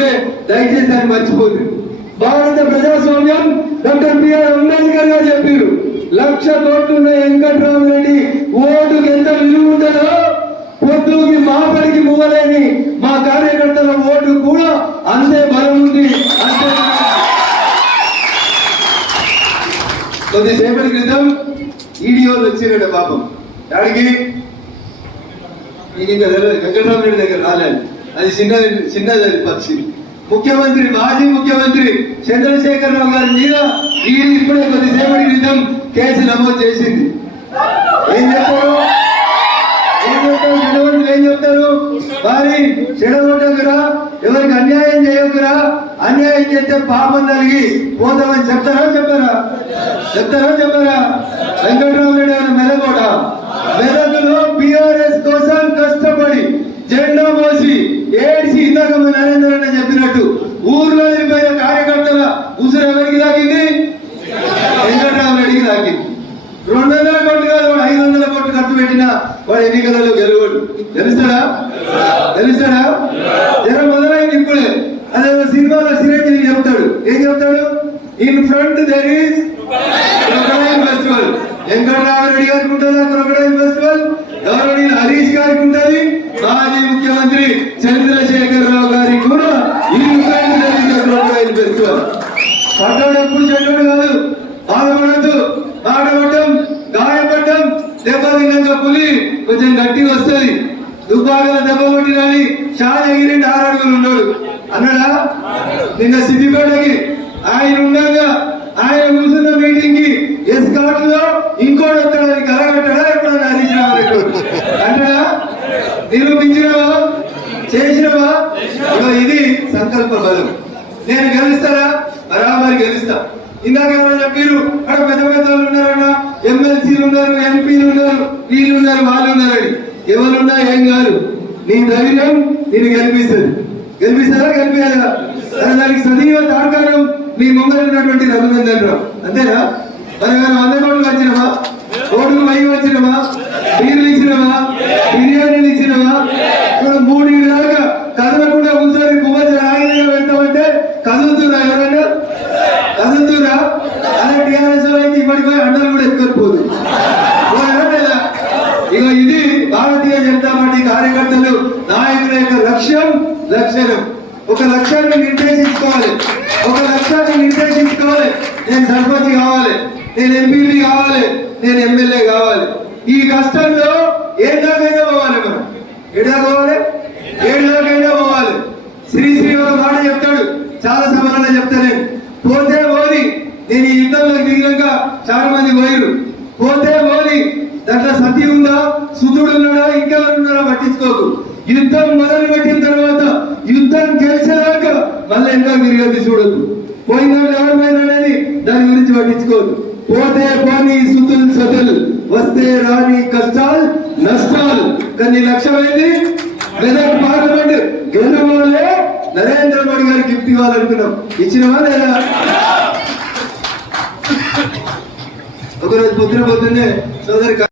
ఉంటే దయచేసి ఆయన మర్చిపోదు భారత ప్రజాస్వామ్యం డాక్టర్ బిఆర్ అంబేద్కర్ గారు చెప్పారు లక్ష కోట్లున్న వెంకట్రామరెడ్డి ఓటుకు ఎంత విలువ ఉంటుందో పొద్దుకి మాపడికి మూవలేని మా కార్యకర్తల ఓటు కూడా అంతే బలం ఉంది అంతే కొద్దిసేపటి క్రితం ఈడియోలు వచ్చిరట పాపం. దానికి నీకు ఇంకా తెలియదు వెంకటరామరెడ్డి దగ్గర రాలేదు. అది చిన్నది చిన్నది అది పక్షి. ముఖ్యమంత్రి మాజీ ముఖ్యమంత్రి చంద్రశేఖరరావు గారి మీద ఈడీ ఇప్పుడే కొద్దిసేపటి క్రితం కేసు నమోదు చేసింది. ఏం చెప్తారు? ఏం చెప్తారు? చెడగొట్టులు వారి చెడగొట్టకురా? ఎవరికి అన్యాయం చేయకురా? అన్యాయం చేస్తే పాపం కలిగి పోతామని చెప్తారా చెప్పారా? చెప్తారా చెప్పారా? వెంకటరామరెడ్డి గారు మెదకోట మెదకులో బిఆర్ఎస్ కోసం కష్టపడి జెండా మోసి ఏడిసి ఇందాక మన నరేంద్ర అన్న చెప్పినట్టు ఊర్లో నిలిపోయిన కార్యకర్తల ఉసురు ఎవరికి తాకింది? వెంకటరామరెడ్డికి తాకింది. రెండు వందల కోట్లు కాదు వాడు ఐదు వందల కోట్లు ఖర్చు పెట్టిన వాడు ఎన్నికలలో గెలవడు. తెలుస్తాడా? తెలుస్తాడా? జనం మొదలైంది ఇప్పుడే అదే సినిమాలో చిరంజీవి చెప్తాడు. ఏం చెప్తాడు? In front there is crocodile festival Venkataramareddy గారికి ఉంటుందా? క్రొకడైల్ ఫెస్టివల్ గౌరవనీయులు హరీష్ గారికి ఉంటుంది మాజీ ముఖ్యమంత్రి. పడ్డాడు ఎప్పుడు చెడ్డాడు కాదు. బాధపడద్దు. బాధపడటం గాయపడటం దెబ్బ తిన్నాక పులి కొంచెం గట్టిగా వస్తుంది. దుబ్బాకల దెబ్బ కొట్టినని చాలా ఎగిరి ఆరు అడుగులు ఉన్నాడు. అన్నాడా? నిన్న సిద్దిపేటకి ఆయన ఉండగా ఆయన కూర్చున్న మీటింగ్కి ఎస్లో ఇంకోటి వస్తాడని కలగట్టాడా? ఎప్పుడన్నా హరీష్ రావు అంటాడా నిరూపించినవా? చేసినవా? ఇది సంకల్ప బలం. నేను గెలుస్తారా? మరి గెలుస్తా. ఇందాక ఏమన్నా చెప్పారు అక్కడ పెద్ద పెద్ద వాళ్ళు ఉన్నారన్న ఎమ్మెల్సీలు ఉన్నారు ఎంపీలు ఉన్నారు వీళ్ళు ఉన్నారు వాళ్ళు ఉన్నారని ఎవరున్నా ఏం కాదు. నీ ధైర్యం నేను గెలిపిస్తుంది. గెలిపిస్తారా గెలిపించాలా దానికి సజీవ తార్కారం మీ ముందర ఉన్నటువంటి రఘునందన్ రావు. అంతేనా? మరి మనం వంద కోట్లు వచ్చినమా కోట్లు పైకి వచ్చినమా బీర్లు ఇచ్చినమా బిర్యానీలు ఇచ్చినమా ఇక్కడ మూడు దాకా కదలకుండా కూర్చొని పువ్వు రాగిన పెట్టమంటే కదులుతున్నా ఎవరైనా? కదులుతురా అలా టీఆర్ఎస్ అయితే ఇప్పటికీ అండలు కూడా ఎక్కకపోదు ఇక ఇది భారతీయ జనతా పార్టీ కార్యకర్తలు నాయకుల యొక్క లక్ష్యం లక్షణం. ఒక లక్ష్యాన్ని నిర్దేశించుకోవాలి. ఒక లక్ష్యాన్ని నిర్దేశించుకోవాలి. నేను సర్పంచ్ కావాలి. నేను ఎంపీపీ కావాలి. నేను ఎమ్మెల్యే కావాలి. ఈ కష్టంలో ఏ దాకైనా పోవాలి మనం. ఎడా పోవాలి? ఏడు దాకైనా పోవాలి. శ్రీ ఒక మాట చెప్తాడు. చాలా సమానంగా చెప్తా నేను. లింగంగా చాలా మంది పోయిరు పోతే పోని దాంట్లో సతి ఉందా? సుధుడు ఉన్నాడా? ఇంకా ఉన్నాడా పట్టించుకోదు యుద్ధం మొదలు పెట్టిన తర్వాత యుద్ధం గెలిచేదాకా మళ్ళీ ఇంకా తిరిగి చూడదు పోయిన వాళ్ళు దాని గురించి పట్టించుకోదు పోతే పోని సుతుల్ సతుల్. వస్తే రాని కష్టాలు నష్టాలు. కానీ లక్ష్యమైంది మెదక్ పార్లమెంట్. గెలవాలే నరేంద్ర మోడీ గారికి గిఫ్ట్ ఇవ్వాలనుకున్నాం. ఇచ్చినవా లేదా? ఒకరోజు పొద్దున పొద్దున్నే సోదరి